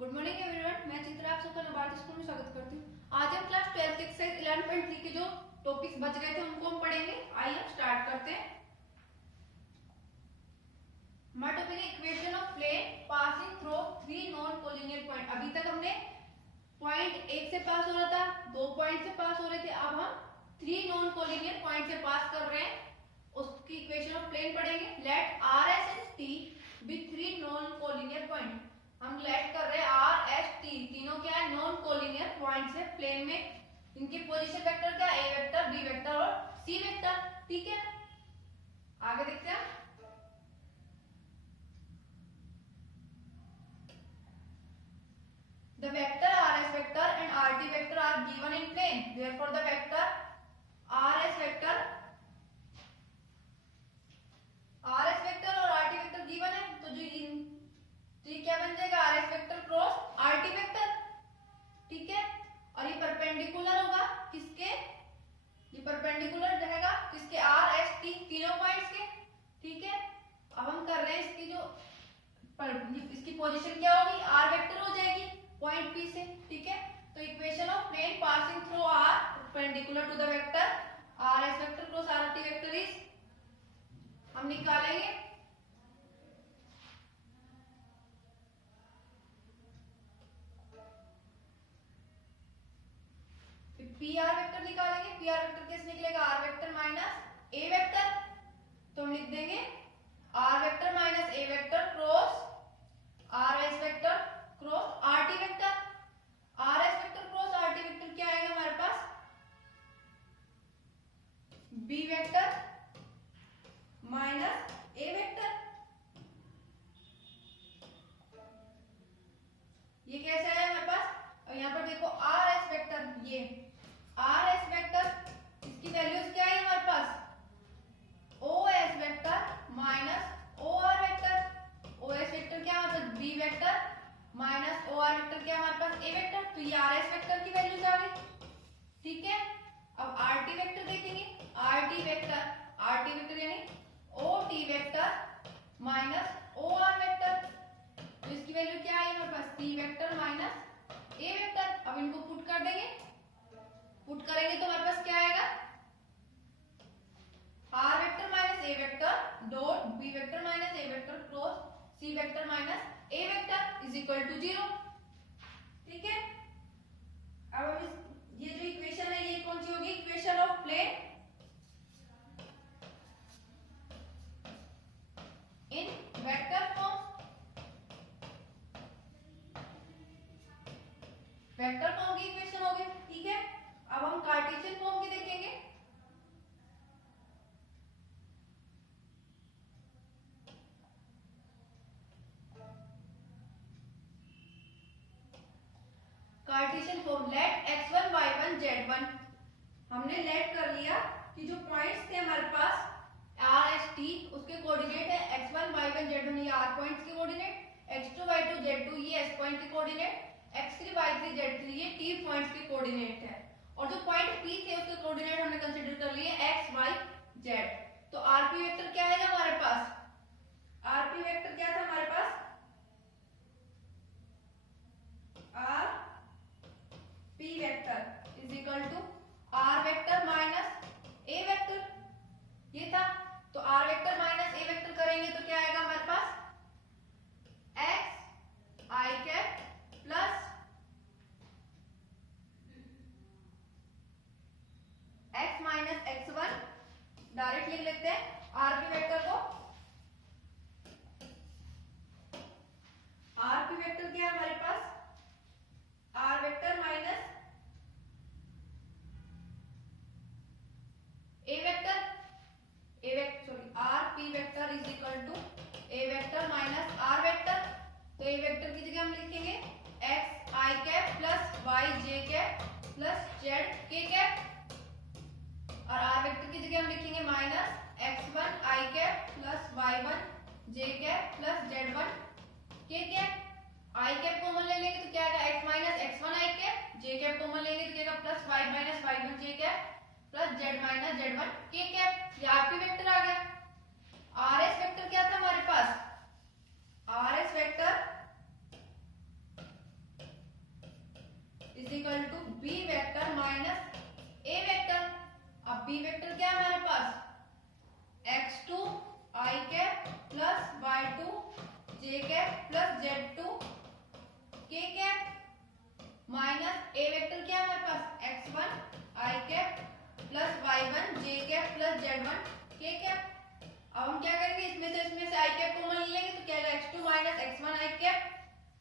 Good morning everyone, मैं चित्रा आप सबका भारतीय स्कूल में स्वागत करती हूँ। आज हम क्लास 12 के एक्सरसाइज 11.3 के जो टॉपिक्स बच गए थे उनको हम पढ़ेंगे। आइए हम स्टार्ट करते हैं। हमारा टॉपिक है equation of plane passing through three non collinear point. अभी तक हमने पॉइंट 1 से पास हो रहा था, 2 पॉइंट से पास हो रहे थे, अब हम 3 नॉन कोलिनियर पॉइंट से पास कर रहे हैं। उसकी इक्वेशन ऑफ प्लेन पढ़ेंगे। Let R S and T be 3 non collinear point. हम लेट कर रहे हैं आर एस टी, तीनों क्या है नॉन कोलिनियर पॉइंट्स है प्लेन में। इनके पोजीशन वेक्टर क्या है, ए वेक्टर, बी वेक्टर और सी वेक्टर। ठीक है, आगे देखते हैं। The vector rs vector and rt vector are given in plane. Therefore, the vector rs vector और rt vector given है, तो जो ये क्या बन जाएगा, rs vector cross rt vector। ठीक है, और ये परपेंडिकुलर होगा किसके, ये परपेंडिकुलर रहेगा किसके, r s t तीनों पॉइंट्स के। ठीक है, अब हम कर रहे हैं इसकी जो इसकी पोजीशन क्या होगी, r वेक्टर हो जाएगी पॉइंट P से। ठीक है, तो equation of plane passing through r perpendicular to the vector r s vector cross r t vector is, हम निकालेंगे पी आर वेक्टर निकालेंगे। पी आर वेक्टर कैसे निकलेगा, R vector minus A vector. तो हम लिख देंगे R vector minus A vector cross R S vector cross R T vector. R S vector cross R T vector क्या आएगा हमारे पास, B vector minus A vector. ये कैसे आया हमारे पास, और यहाँ पर देखो आर एस वेक्टर, ये आर एस वेक्टर इसकी वैल्यूज क्या है हमारे पास, O S vector minus O R vector. O S vector क्या मतलब B vector minus O R vector क्या हमारे पास ए वेक्टर। तो ये आर एस वेक्टर की वैल्यूज आ गई। ठीक है, अब आर टी वेक्टर देखेंगे। आर टी वेक्टर यानी O T vector minus O R vector. तो इसकी वैल्यू क्या है हमारे पास, C vector minus A vector. अब इनको पुट कर देंगे, पुट करेंगे तो हमारे पास क्या आएगा, R vector minus A vector dot B vector minus A vector cross C vector minus A vector is equal to 0। ठीक है, अब हम ये जो इक्वेशन है ये कौन सी होगी, equation of plane in vector form. Vector form की इक्वेशन होगी। ठीक है, अब हम कार्टेशियन फॉर्म की देखेंगे। Cartesian form let x1 y1 z1। हमने लेट कर लिया कि जो पॉइंट्स थे हमारे पास r s t उसके कोऑर्डिनेट है x1 y1 z1, ये r पॉइंट्स के कोऑर्डिनेट, x2 y2 z2 ये s पॉइंट के कोऑर्डिनेट, x3 y3 z3 ये t पॉइंट्स के कोऑर्डिनेट है। और जो पॉइंट P थे उसके कोऑर्डिनेट हमने कंसीडर कर लिए x y z। तो rp वेक्टर क्या है हमारे पास, rp वेक्टर क्या था हमारे पास, r p vector is equal to r vector minus a vector, ये था। तो r vector minus a vector करेंगे तो क्या आएगा हमारे पास, x i cap plus x minus x1। Direct लिख लेते हैं rp वेक्टर को। rp वेक्टर क्या है हमारे पास, r vector minus rp vector is equal to a vector minus r vector. तो a वेक्टर की जगह हम लिखेंगे x i cap plus y j cap plus z k cap, और r वेक्टर की जगह हम लिखेंगे minus x1 i cap plus y1 j cap plus z1 k cap. i cap common ले लेंगे तो क्या आएगा, x minus x1 i cap, j cap common लेंगे तो क्या आएगा plus y minus y1 j cap plus z minus z1 k cap. ये rp वेक्टर आ गया। rs वेक्टर क्या था हमारे पास, rs vector B vector minus A vector. अब बी वेक्टर क्या है हमारे पास, x2 i cap plus y2 j cap plus z2 k cap minus A vector क्या है हमारे पास, x1 i cap plus y1 j cap plus z1 k cap. अब हम क्या करेंगे, इसमें से i कैप कॉमन ले लेंगे तो क्या आएगा, x2 minus x1 i cap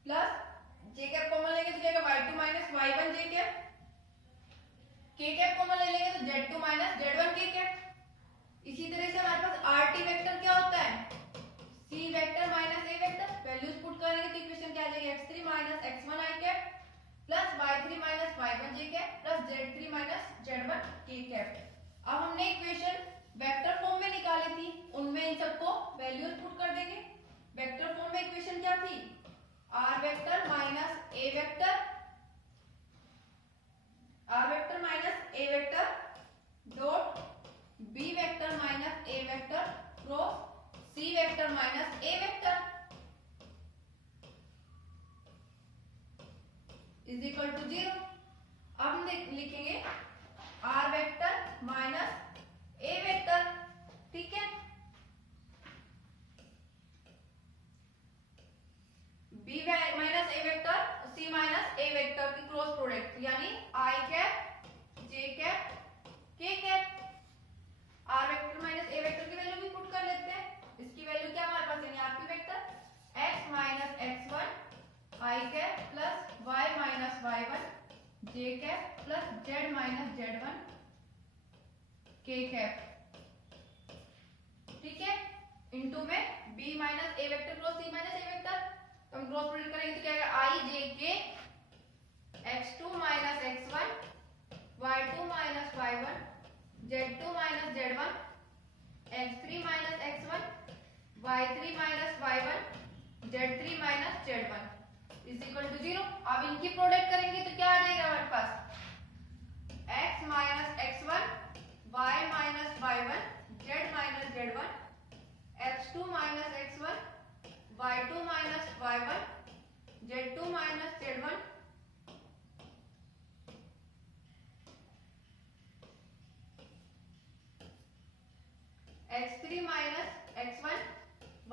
plus j cap common लेंगे तो क्या आएगा, y2 minus y1 j cap, k cap common ले लेंगे तो z2 minus z1 k cap. इसी तरह से हमारे पास rt वेक्टर क्या होता है, c vector minus a vector. Values put करेंगे तो इक्वेशन क्या आ जाएगी, x3 minus x1 i cap plus y3 minus y1 j cap plus z3 minus z1 k cap. अब हमने इक्वेशन वेक्टर फॉर्म में निकाली थी, उनमें इन सबको वैल्यूज पुट कर देंगे। वेक्टर फॉर्म में इक्वेशन क्या थी, r vector minus a vector, r vector minus a vector dot b vector minus a vector cross c vector minus a vector is equal to 0। अब हम लिखेंगे r vector minus a vector, ठीक है, b minus a vector c minus a vector की cross product यानी i cap j cap k cap. r vector minus a vector की value भी put कर लेते हैं। इसकी वैल्यू क्या हमारे पास है, rp vector x minus x1 i cap plus y minus y1 j cap plus z minus z1 k cap, ठीक है, इनटू में b minus a vector cross c minus a vector. तो हम क्रॉस प्रोडक्ट करेंगे तो क्या आएगा, i j k x2 minus x1 y2 minus y1 z2 minus z1 x3 minus x1 y3 minus y1 z3 minus z1 is equal to 0। अब इनकी product करेंगे तो क्या आ जाएगा हमारे पास, x minus x1 y minus y1 z minus z1 x2 minus x1 y2 minus y1 z2 minus z1 x3 minus x1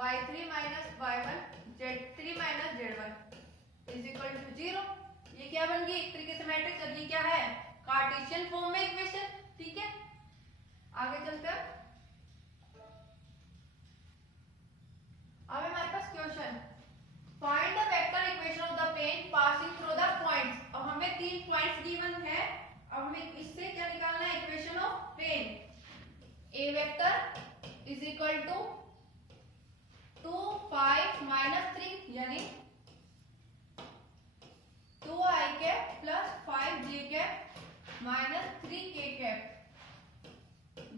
y3 minus y1 z3 minus z1 is equal to 0। ये क्या बन गई, एक तरीके से मैट्रिक्स। अब ये क्या है, कार्टेशियन फॉर्म में इक्वेशन, ठीक है। आगे चलते हैं, अब हमारे पास question, find the vector equation of the plane passing through the points. अब हमें 3 पॉइंट्स गिवन है, अब हमें इससे क्या निकालना है, equation of plane. a vector is equal to 2 5 minus 3 यानी 2i cap plus 5j cap minus 3k cap.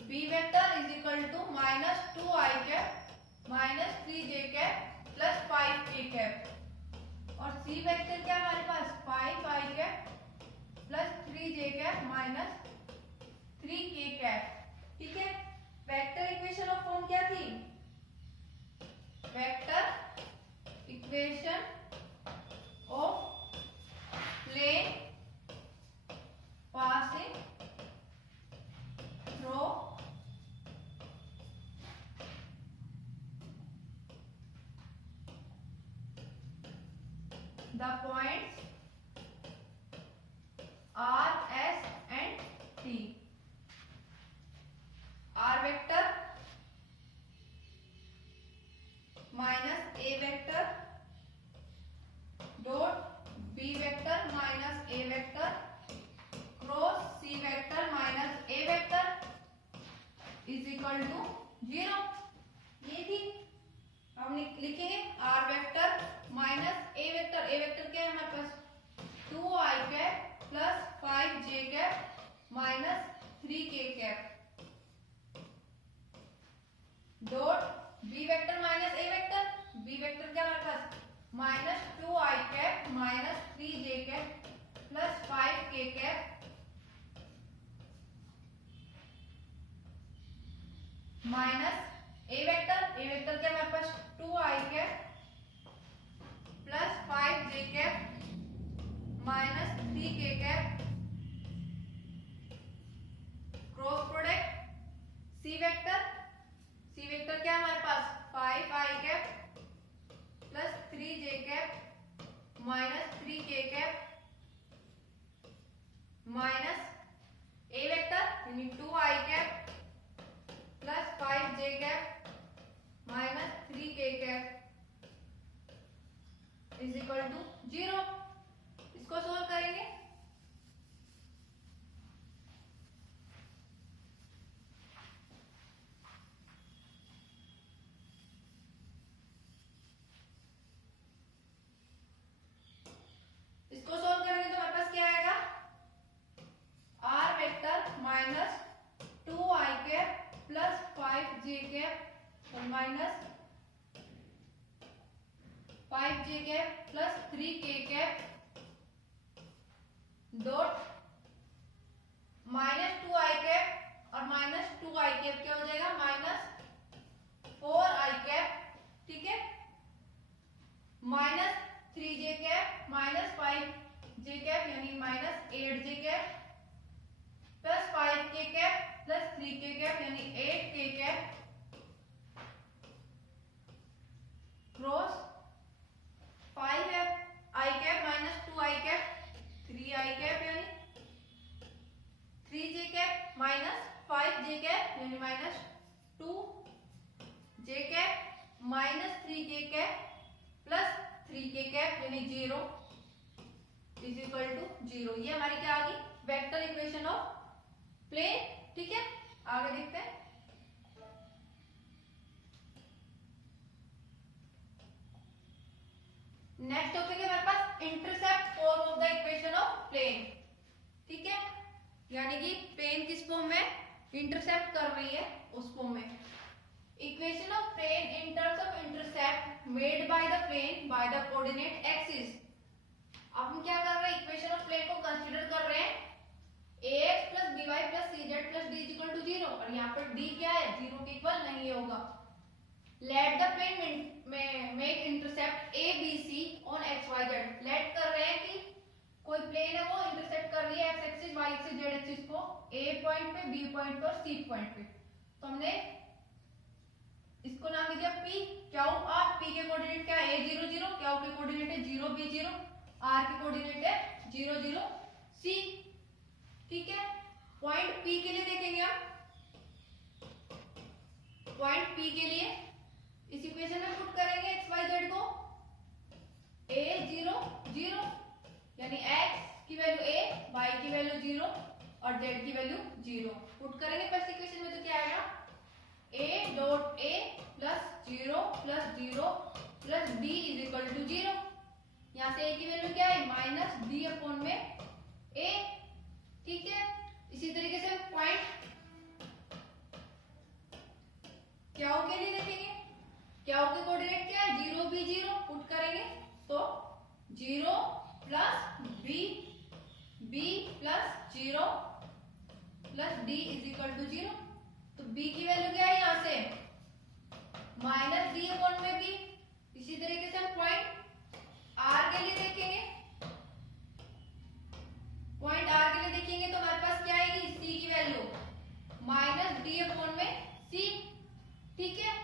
b vector is equal to minus 2i cap minus 3j cap plus 5k cap. और c vector क्या हमारे पास, 5i cap plus 3j cap minus 3k cap, ठीक है। Vector equation of form क्या थी, vector equation of plane passing through the points R, S and T। R vector minus a vector dot b vector minus a vector cross c vector minus a vector is equal to 0। ये थी, हम लिखेंगे r vector minus a vector. a vector क्या है हमारे पास, 2i cap plus 5j cap minus 3k cap dot b vector minus a vector. b vector क्या हमारे पास, minus 2i cap minus 3j cap plus 5k cap minus a vector. a vector क्या हमारे पास, 2i cap plus 5j cap minus 3k cap k cap minus a vector यानी 2i cap plus 5j cap minus 3k cap is equal to 0। इसको solve करेंगे। इसको solve करेंगे तो हमारे पास क्या आएगा, r vector minus 2i cap plus 5j cap और minus 5j cap plus 3k cap dot minus 2i cap और माइनस 2i कैप क्या हो जाएगा, माइनस 4i कैप, ठीक है, minus 3j cap minus 5j cap यानी minus 8j cap plus 5k cap plus 3k cap यानी 8k cap cross 5 है i cap minus 2i cap 3i cap यानी 3j cap minus 5j cap यानी minus 2j cap minus 3k cap plus 3k cap यानी 0 is equal to 0। ये हमारी क्या आ गई, vector equation of plane, ठीक है। आगे देखते हैं। नेक्स्ट टॉपिक है हमारे पास intercept form of the equation of plane, ठीक है, यानी कि प्लेन किस फॉर्म में इंटरसेप्ट कर रही है उस फॉर्म में। Equation of plane in terms of intercept made by the plane by the coordinate axis. अब हम क्या कर रहे हैं, इक्वेशन ऑफ प्लेन को कंसीडर कर रहे हैं ax plus by plus cz plus d is equal to 0 और यहाँ पर d क्या है, 0 के इक्वल नहीं होगा। Let the plane make intercept a b c on x y z। Let कर रहे हैं कि कोई प्लेन है वो इंटरसेप्ट कर रही है x axis y axis z axis को a पॉइंट पे, b पॉइंट पे और c पॉइंट पे। तो हमने इसको नाम दिया p, क्या हो r, p के कोऑर्डिनेट क्या है a 0 0, क्या के कोऑर्डिनेट है 0 b 0, r के कोऑर्डिनेट है 0 0 c, ठीक है। पॉइंट P के लिए देखेंगे हम, पॉइंट P के लिए इस इक्वेशन में पुट करेंगे x y z को a 0 0 यानी x की वैल्यू a, y की वैल्यू 0 और z की वैल्यू 0 पुट करेंगे फर्स्ट इक्वेशन में। तो क्या आएगा, a dot a plus 0 plus 0 plus d is equal to 0। यहाँ से a की वैल्यू क्या है, माइनस d अपॉन में a, ठीक है। इसी तरीके से पॉइंट क्या के लिए देखेंगे, क्या के कोऑर्डिनेट क्या है 0 b 0 पुट करेंगे तो 0 plus b plus 0 plus d is equal to 0। तो b की वैल्यू क्या है यहाँ से माइनस d अपॉन में b। इसी तरीके से हम पॉइंट r के लिए देखेंगे, पॉइंट r के लिए देखेंगे तो हमारे पास क्या आएगी, c की वैल्यू माइनस d अपॉन में c, ठीक है।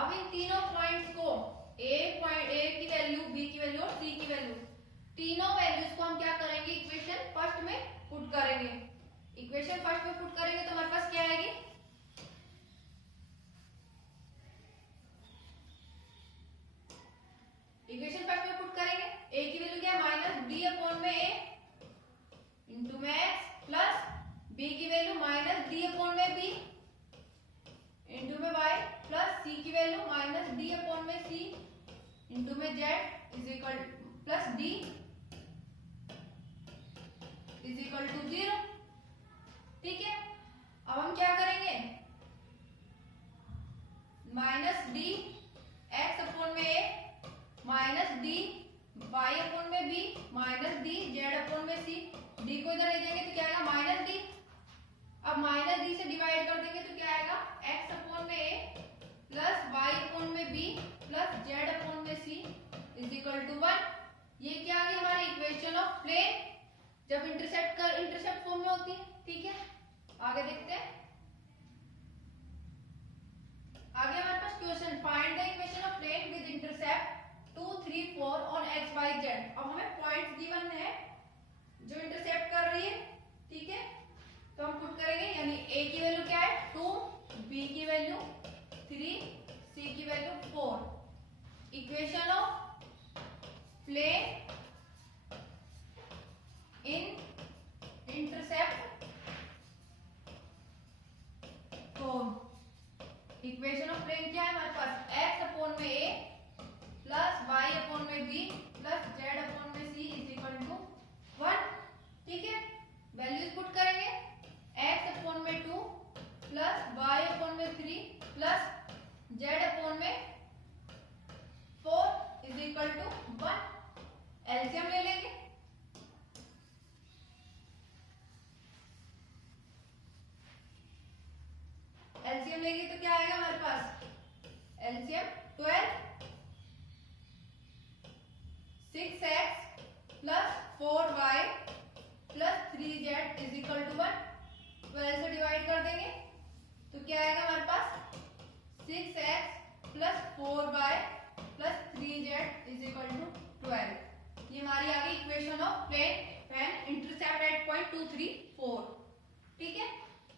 अब इन तीनों पॉइंट्स को a की वैल्यू, b की वैल्यू और c की वैल्यू, तीनों वैल्यूज को हम क्या करेंगे, इक्वेशन फर्स्ट में पुट करेंगे। इक्वेशन फर्स्ट में पुट करेंगे तो हमारे पास क्या आएगी, इक्वेशन फर्स्ट में पुट करेंगे a की वैल्यू क्या है माइनस d अपॉन में a इंटू में x प्लस b की वैल्यू माइनस d अपॉन में b इंटू में y प्लस c की वैल्यू माइनस d अपॉन में c इंटू में z is equal plus d is equal to 0, ठीक है। अब हम क्या करेंगे, माइनस d x अपॉन में a minus d y upon में b minus d z upon में c, d को इधर ले जाएंगे तो क्या आएगा माइनस d। अब माइनस d से डिवाइड कर देंगे तो क्या आएगा x अपॉन में a प्लस y अपॉन में b प्लस z अपॉन में c इज इक्वल टू 1। ये क्या आ गई हमारी इक्वेशन ऑफ प्लेन जब इंटरसेप्ट फॉर्म में होती है, ठीक है। आगे देखते हैं, आगे हमारे पास question find the equation of plane with intercept 2 3 4 on x y z। अब हमें पॉइंट्स गिवन है जो इंटरसेप्ट कर रही है, ठीक है, तो हम पुट करेंगे, यानी a की वैल्यू क्या है 2, b की वैल्यू 3, c की value 4। Equation of plane in intercept form. Equation of plane क्या है हमारे पास, x अपॉन में a प्लस y अपॉन में b प्लस z अपॉन में c इज इक्वल टू 1, ठीक है। वैल्यूज पुट करेंगे, x अपॉन में 2 प्लस y अपॉन में 3 प्लस z अपॉन में 4 इज इक्वल टू 1। एलसीएम ले लेंगे, एलसीएम लेंगे तो क्या आएगा हमारे पास, LCM 12 6x plus 4y plus 3z is equal to 1। 12 से डिवाइड कर देंगे तो क्या आएगा हमारे पास 6x plus 4y plus 3z is equal to 12। ये हमारी आ गई equation of plane intercept at point 2 3 4, ठीक है।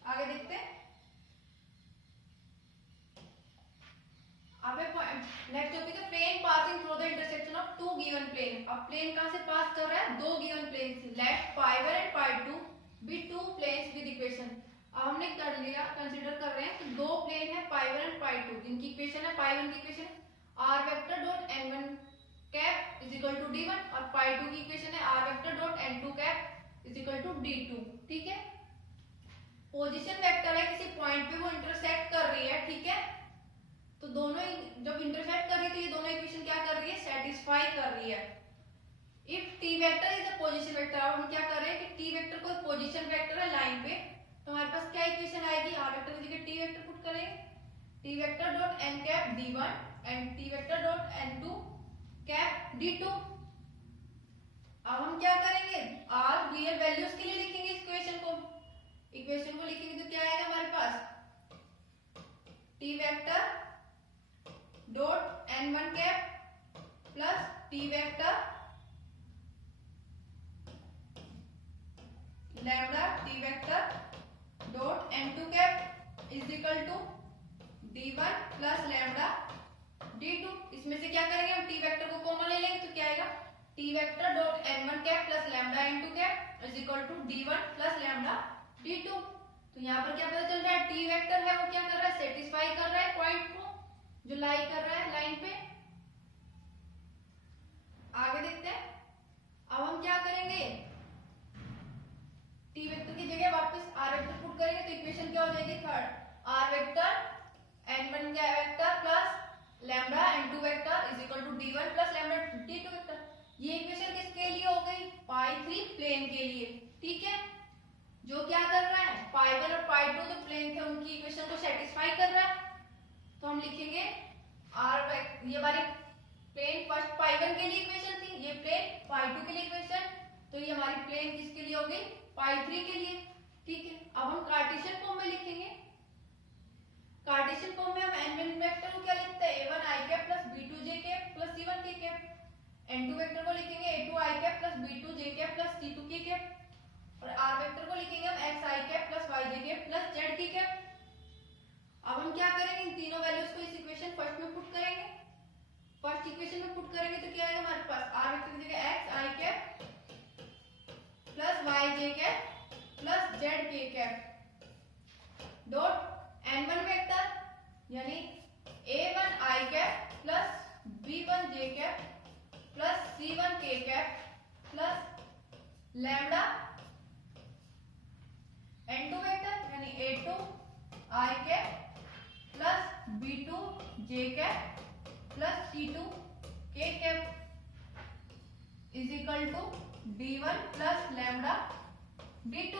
आगे देखते हैं, नेक्स्ट टॉपिक है plane passing through the intersection of two given plane. अब प्लेन कहां से पास कर रहा है, दो गिवन प्लेन से, let π1 and π2 be two planes with equation. अब हमने कर लिया, कंसीडर कर रहे हैं कि दो प्लेन है π1 एंड π2, जिनकी इक्वेशन है π1 की equation r vector dot n1 cap is equal to d1 और π2 की इक्वेशन है r vector dot n2 cap is equal to d2, ठीक है। पोजीशन वेक्टर है, किसी पॉइंट पे वो इंटरसेक्ट कर रही है, ठीक है, तो दोनों जब इंटरसेक्ट कर रही थी, ये दोनों इक्वेशन क्या कर रही है, सेटिस्फाई कर रही है। If t vector is a position vector, अब हम क्या कर रहे हैं कि t वेक्टर कोई पोजीशन वेक्टर है लाइन पे, तो हमारे पास क्या इक्वेशन आएगी, r वेक्टर की जगह t वेक्टर पुट करेंगे, t vector dot n cap d1 and t vector dot n2 cap d2। अब हम क्या करेंगे, r रियल वैल्यूज के लिए लिखेंगे इस इक्वेशन को, इक्वेशन को लिखेंगे तो क्या आएगा हमारे पास t vector dot n1 cap plus t vector lambda t vector dot n2 cap is equal to d1 plus lambda d2। इसमें से क्या करेंगे, हम t वेक्टर को कॉमन ले लेंगे तो क्या आएगा, t vector dot n1 cap plus lambda n2 cap is equal to d1 plus lambda d2। तो यहाँ पर क्या पता चल रहा है, t वेक्टर है वो क्या कर रहा है, सेटिस्फाई कर रहा है पॉइंट को जो लाई कर रहा है लाइन पे। आगे देखते हैं, अब हम क्या करेंगे, t वेक्टर की जगह वापस r वेक्टर पुट करेंगे तो इक्वेशन क्या हो जाएगी, third r vector n1 vector plus lambda n2 vector is equal to d1 plus lambda d2 vector. ये इक्वेशन किसके लिए हो गई, π3 प्लेन के लिए, ठीक है, जो क्या कर रहा है, π1 और π2 जो प्लेन थे उनकी इक्वेशन को सेटिस्फाई कर रहा है। तो हम लिखेंगे r, ये हमारी प्लेन फर्स्ट π1 के लिए इक्वेशन थी, ये प्लेन π2 के लिए इक्वेशन, तो ये हमारी प्लेन किसके लिए हो गई, π3 के लिए, ठीक है। अब हम कार्टेशियन फॉर्म में लिखेंगे, कार्टेशियन फॉर्म में हम n1 वेक्टर को क्या लिखते हैं, a1 i cap plus b2 j cap plus c1 k cap, n2 vector को लिखेंगे a2 i cap plus b2 j cap plus c2 k cap, और r वेक्टर को लिखेंगे हम x i cap plus y j cap plus z k cap. अब हम क्या करेंगे, इन तीनों वैल्यूज को इस इक्वेशन फर्स्ट में पुट करेंगे, फर्स्ट इक्वेशन में पुट करेंगे तो क्या आएगा हमारे पास, r वेक्टर की जगह x i cap plus y j cap plus z k cap dot n1 vector यानी a1 i cap plus b1 j cap plus c1 k cap plus lambda n2 vector यानी a2 i cap plus b2 j cap plus c2 k cap is equal to d1 plus lambda d2।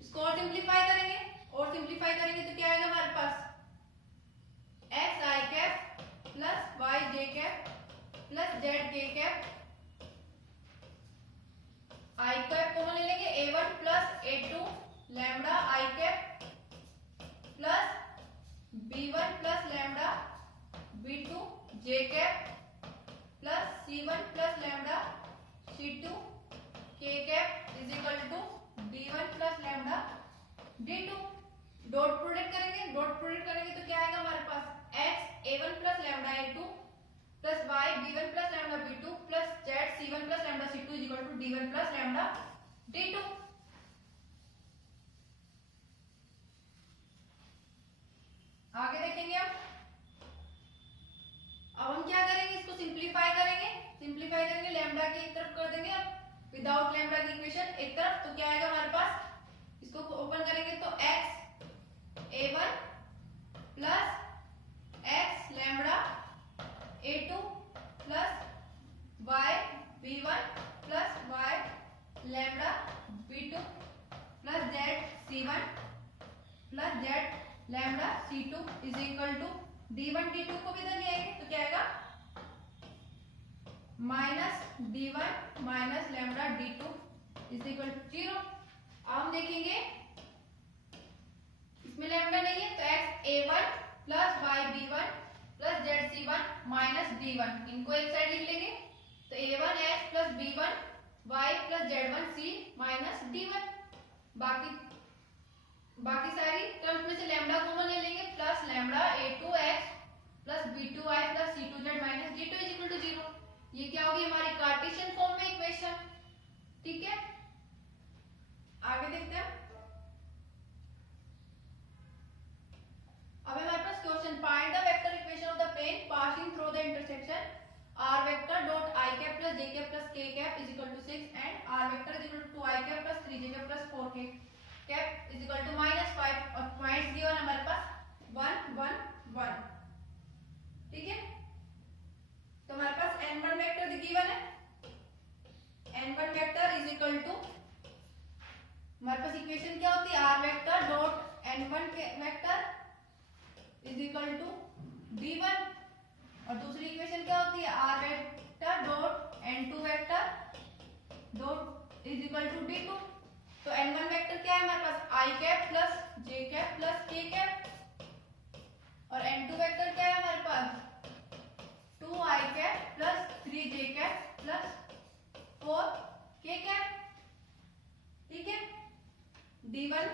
इसको और simplify करेंगे, और simplify करेंगे तो क्या आएगा हमारे पास, x i cap plus y j cap plus z k cap, i cap common ले लेंगे, a1 plus a2 lambda i cap plus b1 plus lambda b2 j cap C1 plus lambda C2 K cap is equal to D1 plus lambda D2। Dot product करेंगे, dot product करेंगे तो क्या आएगा हमारे पास x A1 plus lambda A2 plus y B1 plus lambda B2 plus z C1 plus lambda C2 is equal to D1 plus lambda D2। आगे देखेंगे अब हम क्या करेंगे, इसको सिंपलीफाई करेंगे। सिंपलीफाई करेंगे, लैम्डा की एक तरफ कर देंगे अब विदाउट लैम्डा की इक्वेशन एक तरफ, तो क्या आएगा हमारे पास, इसको ओपन करेंगे तो x A1 plus x lambda A2 plus y B1 plus y lambda B2 plus z C1 plus z lambda C2 is equal to D1 D2 को भी इधर ले आएंगे तो क्या आएगा minus D1 minus lambda D2 is equal to 0। अब हम देखेंगे इसमें लैम्डा नहीं है तो x A1 plus y B1 plus z C1 minus D1 इनको एक साइड लिख लेंगे तो A1 x plus B1 y plus Z1 C minus D1। बाकी सारी टर्म्स में से लैम्डा कॉमन ले लेंगे plus lambda A2 x plus B2 y plus C2 z minus D2 is equal to 0। ये क्या होगी हमारी कार्टेशियन फॉर्म में इक्वेशन, ठीक है। आगे देखते हैं। अब हमारे पास question find the vector equation of the plane passing through the intersection r vector dot i cap plus j cap plus k cap is equal to 6 and r vector is equal to 2i cap plus 3j cap plus 4k cap is equal to -5 और points given हमारे पास 1 1 1, ठीक है। तो हमारे पास n1 vector given है, n1 vector is equal to हमारे पास equation क्या होती है r vector dot n1 vector is equal to d1 और दूसरी इक्वेशन क्या होती है r vector dot n2 vector dot is equal to d2। तो n1 वेक्टर क्या है हमारे पास i cap plus j cap plus k cap और n2 वेक्टर क्या है हमारे पास 2i cap plus 3j cap plus 4k cap, ठीक है। d1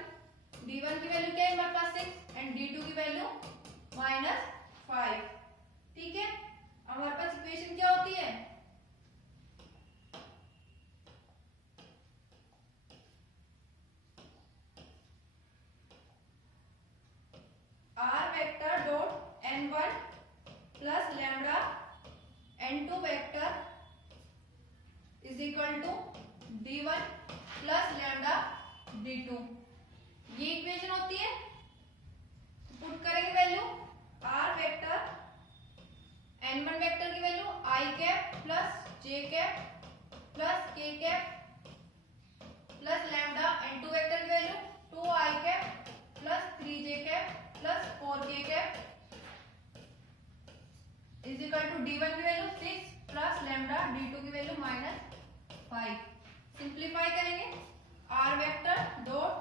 की वैल्यू क्या है हमारे पास 6 एंड d2 की वैल्यू -5, ठीक है। हमारे पास इक्वेशन क्या होती है r vector dot n1 plus lambda n2 vector is equal to d1 plus lambda d2, ये इक्वेशन होती है। पुट करेंगे value r vector n1 vector की value i cap plus j cap plus k cap plus lambda n2 vector की value 2i cap plus 3j cap plus 4k cap is equal to d1 की value 6 plus lambda d2 की value -5। Simplify करेंगे r vector dot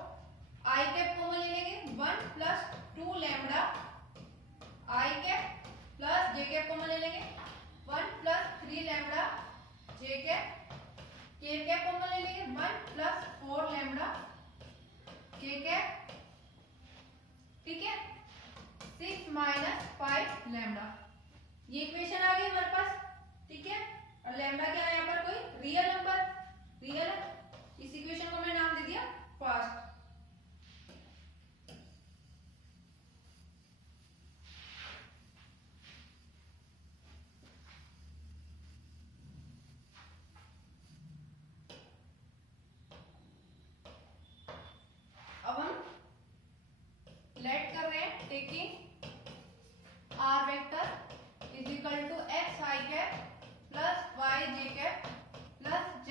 i cap common ले लेंगे 1 plus 2 lambda i cap plus j cap common ले लेंगे 1 plus 3 lambda j cap, k cap common ले लेंगे 1 plus 4 lambda k cap, ठीक है। 6 माइनस 5 लैम्डा, ये इक्वेशन आ गई हमारे पास, ठीक है। और लैम्डा क्या है यहाँ पर कोई रियल नंबर, रियल है, इस इक्वेशन को मैं नाम दे दिया फर्स्ट। अब हम लेट कर रहे हैं taking r vector is equal to x i cap plus y j cap plus z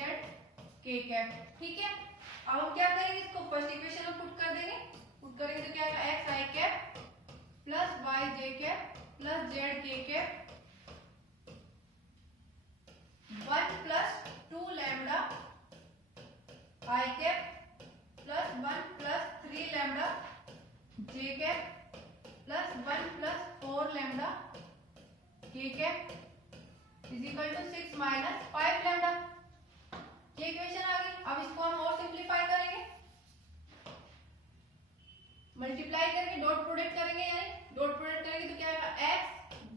k cap, ठीक है। अब हम क्या करेंगे, इसको फर्स्ट इक्वेशन में पुट कर देंगे। पुट करेंगे तो क्या आएगा x i cap plus y j cap plus z k cap 1 plus 2 lambda i cap plus 1 plus 3 lambda j cap plus 1 plus 4 lambda k cap is equal to 6 minus 5 lambda. ये equation आ गई। अब इसको हम और simplify करेंगे, multiply करके dot product करेंगे, यानी डॉट प्रोडक्ट करेंगे तो क्या आएगा x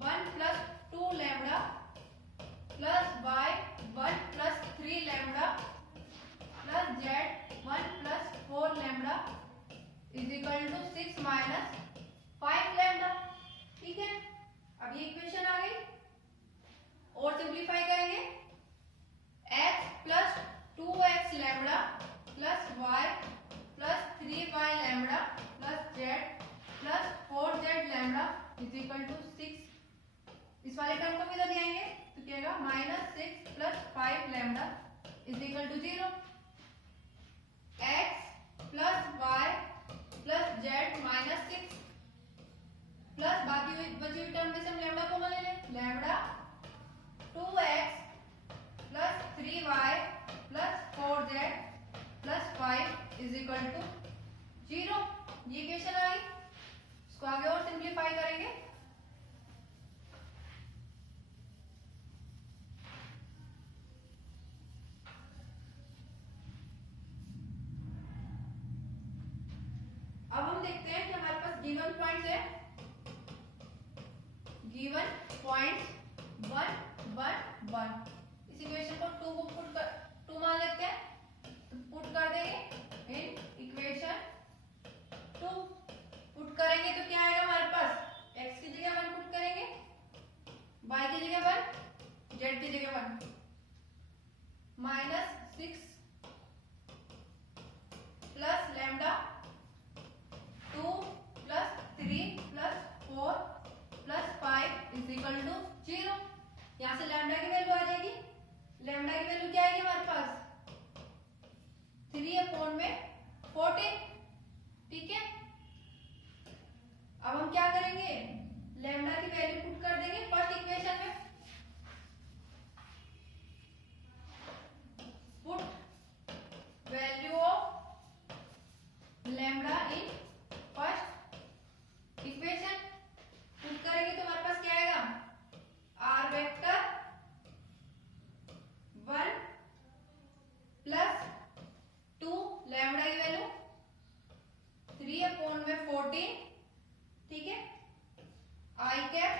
1 plus 2 lambda plus y 1 plus 3 lambda plus z 1 plus 4 lambda is equal to 6 minus 5 lambda. ठीक है, अब ये इक्वेशन आ गई। और सिंप्लीफाई करेंगे, x plus 2x lambda plus y plus 3y lambda plus z plus 4z lambda is equal to 6। इस वाले टर्म को भी इधर ले आएंगे तो क्या आएगा minus 6 plus 5 lambda is equal to 0। x plus y plus z minus 6 plus बाकी बची हुई टर्म में से हम लैम्डा को ले लें, lambda 2x plus 3y plus 4z plus 5 is equal to 0। ये इक्वेशन आई। इसको आगे और सिंप्लीफाई करेंगे, अब हम देखते हैं कि हमारे पास गिवन पॉइंट्स है, गिवन पॉइंट्स 1 1 1। इस इक्वेशन को 2 को पुट कर 2 मान लेते हैं तो पुट कर देंगे इन इक्वेशन 2। पुट करेंगे तो क्या आएगा हमारे पास, x की जगह 1 पुट करेंगे, y की जगह 1, z की जगह 1, minus 6 plus lambda 2 plus 3 plus 4 plus 5 is equal to 0। यहां से लैम्डा की वैल्यू आ जाएगी। लैम्डा की वैल्यू क्या आएगी हमारे पास 3 अपॉन में 14। ठीक है, अब हम क्या करेंगे, लैम्डा की वैल्यू पुट कर देंगे फर्स्ट इक्वेशन में। Put value of lambda in first equation. Put करेंगे तो हमारे पास क्या आएगा, r वेक्टर 1 प्लस 2 लैम्डा की वैल्यू 3 अपॉन में 14। ठीक है, i cap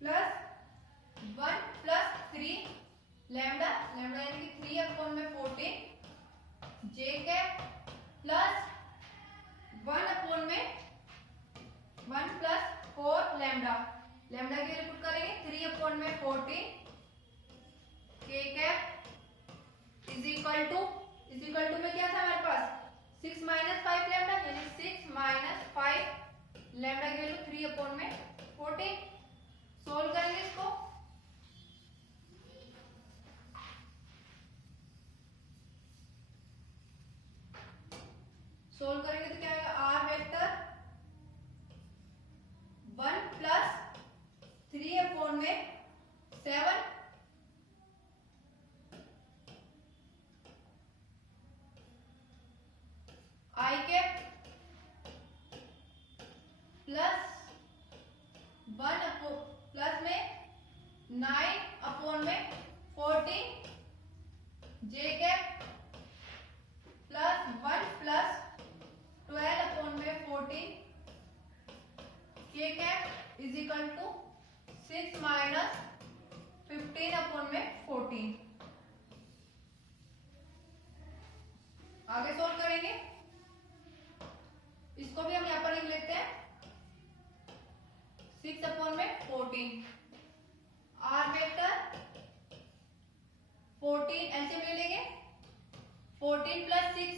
plus 1 plus 3 lambda, lambda यानी कि 3 अपॉन में 14, j कैप प्लस 1 अपॉन में 1 प्लस 4 लैम्डा, लैम्डा की वैल्यू पुट करेंगे 3 अपॉन में 14, k cap is equal to में क्या था हमारे पास 6 माइनस 5 लैम्डा, यानी 6 माइनस 5 लैम्डा की वैल्यू 3 अपॉन में 14। सोल्व करेंगे इसको, सोल्व करेंगे तो क्या आएगा, r वेक्टर 1 प्लस 3 अपॉन में 7 i कैप प्लस 1 प्लस में 9 अपॉन में 14, j cap plus 1 plus 12 upon में 14, k cap is equal to 6 minus 15 upon में 14। आगे सोल्व करेंगे, इसको भी हम यहाँ पर लिख लेते हैं 6 अपॉन में 14, r वेक्टर 14 एलसीएम ले लेंगे, 14 प्लस 6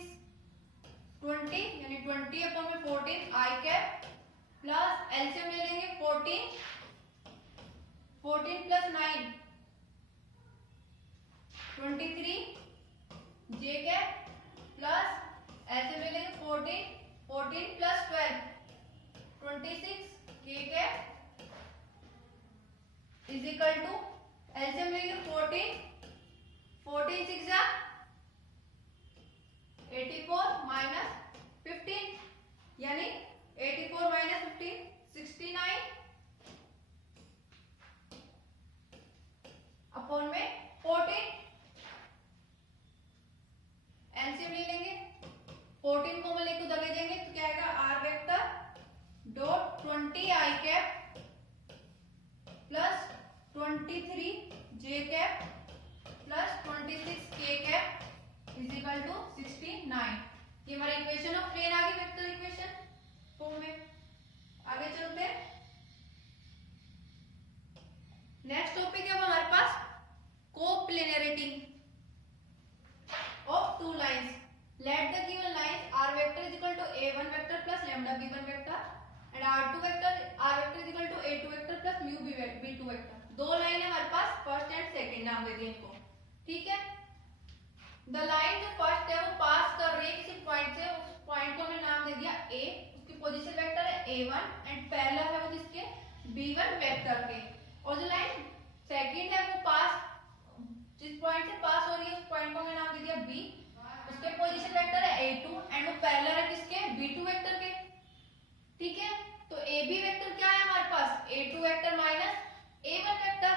20, यानी 20 अपॉन में 14 i कैप प्लस एलसीएम ले लेंगे 14 plus 9 23, j cap plus LCM ले लेंगे 14 plus 12 26, k cap is equal to LCM लेंगे 14 6 जा 84 माइनस 15, यानी 84 माइनस 15 69, अपॉन में 14, एलसीएम ले लेंगे, 14 को लेके उधर ले जाएंगे तो क्या आएगा R vector dot 20 I cap plus 23 J cap plus 26 K cap is equal to 69। ये हमारा इक्वेशन ऑफ प्लेन आ गई वेक्टर इक्वेशन फॉर्म में। आगे चलते हैं, नेक्स्ट टॉपिक है हमारे पास coplanarity of two lines. Let the given lines r vector is equal to a1 vector plus lambda b1 vector and r2 vector is equal to a2 vector plus mu b2 vector. दो line है हमारे पास, first and second नाम दे दिए इनको, ठीक है। The line जो first है वो पास कर रही है किसी पॉइंट से, उस पॉइंट को हमने नाम दे दिया a, उसकी पोजीशन वेक्टर है a1 एंड पैरेलल है वो किसके b1 वेक्टर के। और जो लाइन सेकंड है वो पास जिस पॉइंट से पास हो रही है उस पॉइंट को हमने नाम दे दिया b, उसके पोजीशन वेक्टर है a2 एंड वो पैरेलल है किसके b2 वेक्टर के, ठीक है। तो ab वेक्टर क्या है हमारे पास a2 vector minus a1 vector,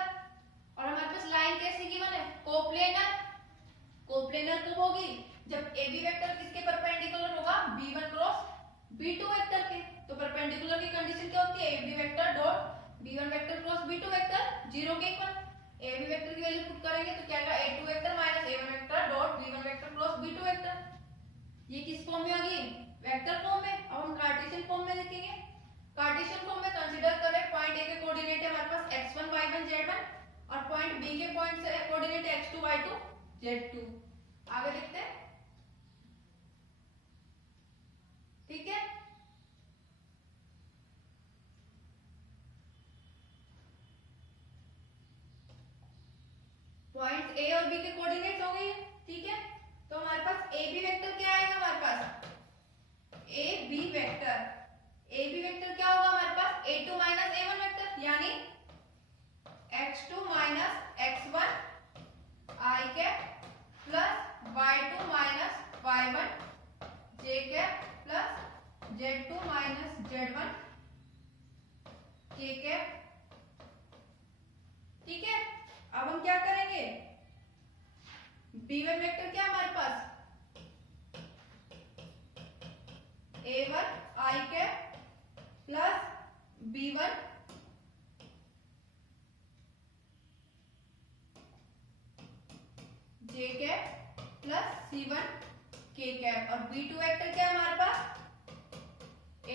और हमारे पास लाइन कैसी गिवन है कोप्लेनर। कोप्लेनर कब होगी जब ab वेक्टर किसके परपेंडिकुलर होगा b1 क्रॉस b2 वेक्टर के। तो परपेंडिकुलर की कंडीशन क्या होती है ab vector dot b1 vector cross b2 vector 0 के इक्वल। ab वेक्टर की वैल्यू पुट करेंगे तो क्या आएगा a2 vector minus a1 vector dot b1 vector cross b2 vector. ये किस फॉर्म में होगी वेक्टर फॉर्म में। अब हम कार्टेशियन फॉर्म में लिखेंगे। कार्टेशियन फॉर्म में कंसीडर करें पॉइंट a के कोऑर्डिनेट है हमारे पास x1 y1 z1 और पॉइंट b के पॉइंट से कोऑर्डिनेट है x2 y2 z2। आगे देखते हैं, ठीक है। पॉइंट a और b के कोऑर्डिनेट्स हो गए, ठीक है। तो हमारे पास a b वेक्टर क्या आएगा हमारे पास a b वेक्टर क्या होगा हमारे पास a2 माइनस a1 वेक्टर, यानी x2 minus x1 i cap plus y2 minus y1 j cap plus z2 minus z1 k cap, ठीक है। अब हम क्या करेंगे b1 वेक्टर क्या हमारे पास a1 i cap plus b1 j cap plus c1 k cap, और b2 वेक्टर क्या है हमारे पास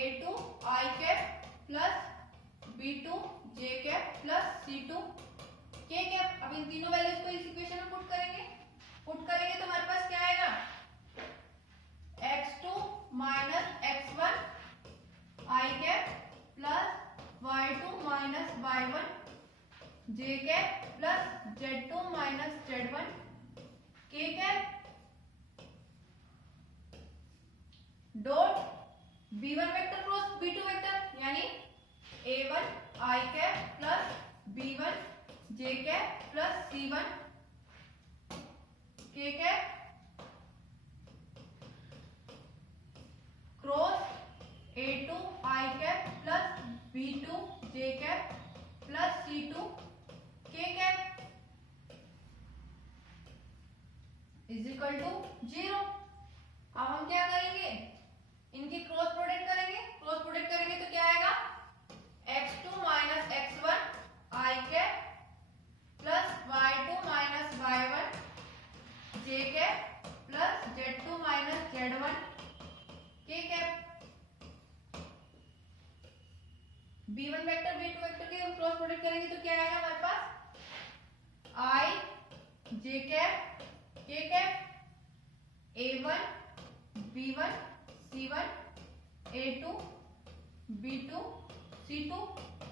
a2 i cap plus b2 j cap plus c2 k cap. अब इन तीनों वैल्यूज को इस इक्वेशन में पुट करेंगे तो हमारे पास क्या आएगा x2 minus x1 i cap plus y2 minus y1 j cap plus z2 minus z1 k cap dot b1 vector cross b2 vector, यानी a1 i cap plus b1 j cap plus c1 k cap cross a2 i cap plus b2 j cap plus c2 k cap is equal to 0। अब हम क्या करेंगे इनकी cross product करेंगे तो क्या आएगा x2 minus x1 i cap plus y2 minus y1 j cap plus z2 minus z1 k cap. b1 vector b2 vector के हम क्रॉस प्रोडक्ट करेंगे तो क्या आएगा हमारे पास i j cap k cap a1 b1 c1 a2 b2 c2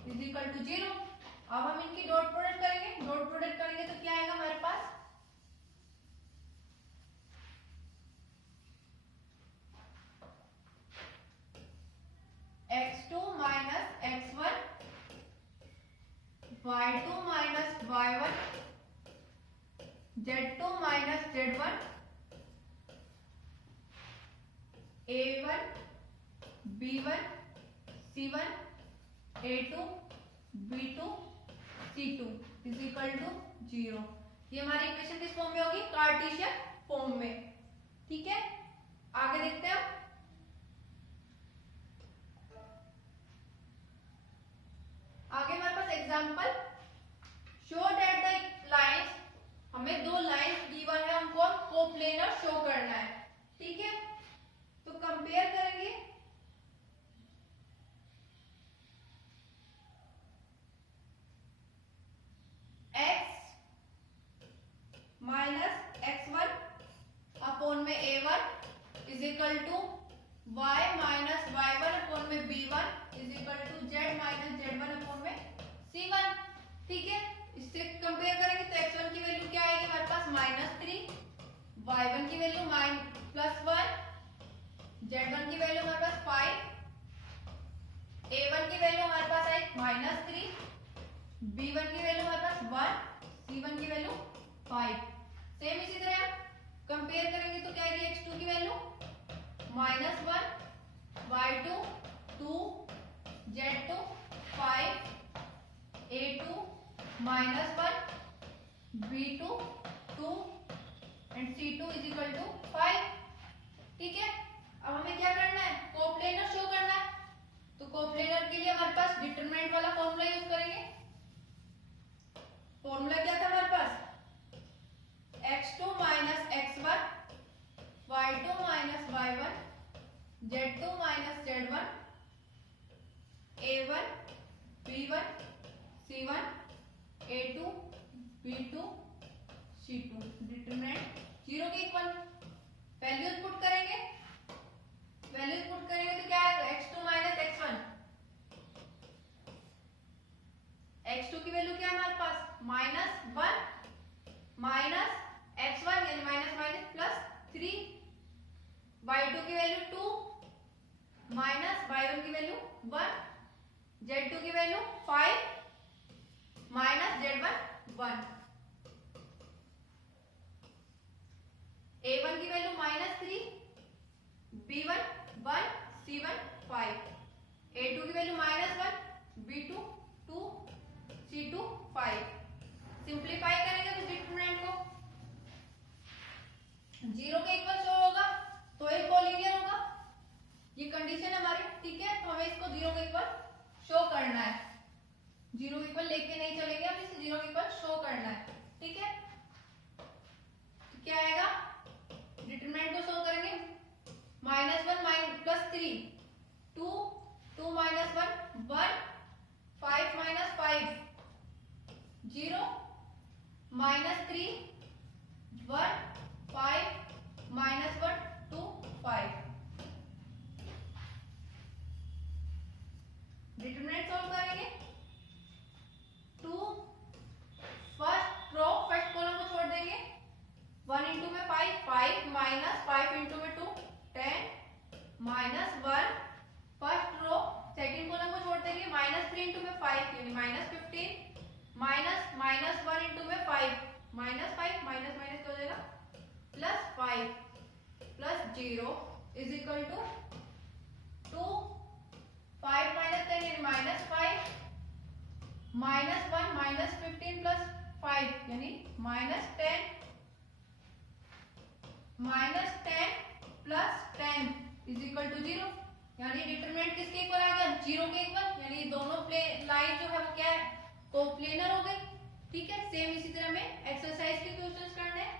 is equal to 0। अब हम इनकी डॉट प्रोडक्ट करेंगे तो क्या आएगा हमारे पास x2 minus x1 y2 minus y1 z2 minus z1 a1 b1 c1 a2 b2 c2 is equal to 0। ये हमारी इक्वेशन किस फॉर्म में होगी, कार्टेशियन फॉर्म में। ठीक है, आगे देखते हैं। आगे हमारे पास example, show that the lines, हमें दो लाइंस गिवन है, हमको कोप्लेनर शो करना है। ठीक है, तो कंपेयर करेंगे x माइनस x1 अपॉन में a1 is equal to y minus y1 upon में b1 is equal to z minus z1 upon में c1। ठीक है, इससे कंपेयर करेंगे तो x1 की वैल्यू क्या आएगी हमारे पास -3, y1 की वैल्यू +1, z1 की वैल्यू हमारे पास 5, a1 की वैल्यू हमारे पास आई -3, b1 की वैल्यू हमारे पास 1, c1 की वैल्यू 5। सेम इसी तरह कंपेयर करेंगे तो क्या आएगी x2 की value -1, y2 2, z2 5, a2 -1, b2 2 and c2 is equal to 5। ठीक है, अब हमें क्या करना है, कोप्लेनर शो करना है। तो कोप्लेनर के लिए हमारे पास डिटरमिनेंट वाला फॉर्मूला यूज करेंगे। फॉर्मूला क्या था हमारे पास, x2 minus x1, y2 minus y1, z2 minus z1, a1 b1 c1, a2 b2 c2। Determinant 0 के इक्वल, वैल्यूज पुट करेंगे, वैल्यूज पुट करेंगे तो क्या आएगा, x2 माइनस x1, x2 की वैल्यू क्या है हमारे पास -1 माइनस x1 यानी माइनस माइनस +3, y2 की वैल्यू 2 माइनस y1 की वैल्यू 1, z2 की वैल्यू 5 माइनस z1 1, a1 की वैल्यू -3, b1 1, c1 5, a2 की वैल्यू -1, b2 2, c2 5। सिंप्लीफाई करेंगे तो डिटरमिनेंट को 0 के इक्वल शो होगा तो ये कोलिनियर होगा, ये कंडीशन है हमारी। ठीक है, तो हमें इसको 0 के इक्वल शो करना है, 0 के इक्वल लेके नहीं चलेंगे, हम इसे 0 के इक्वल शो करना है। ठीक है, तो क्या आएगा, डिटरमिनेंट को शो करेंगे -1 +3 2, 2 -1 1, 5 -5 0, -3 1, 5 -1 2 5। डिटरमिनेंट सॉल्व करेंगे, 2 फर्स्ट रो फर्स्ट कॉलम को छोड़ देंगे, 1 इंटू में 5 5 माइनस 5 इंटू में 2 10 -1, फर्स्ट रो सेकंड कॉलम को छोड़ देंगे, -3 इंटू में 5 यानी -15, माइनस -1 इंटू में 5 -5 माइनस माइनस क्या हो जाएगा +5 +0 इज इक्वल टू 2, 5 - 10 यानी -5, -1 -15 +5 यानी -10, -10 + 10 इज इक्वल टू 0। यानी डिटरमिनेंट किसके इक्वल आ गया, 0 के इक्वल, यानी दोनों लाइन जो है वो क्या है, कोप्लेनर हो गई। ठीक है, सेम इसी तरह में एक्सरसाइज के क्वेश्चंस करने हैं।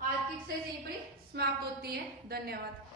आज की एक्सरसाइज यहीं पर समाप्त होती है। धन्यवाद।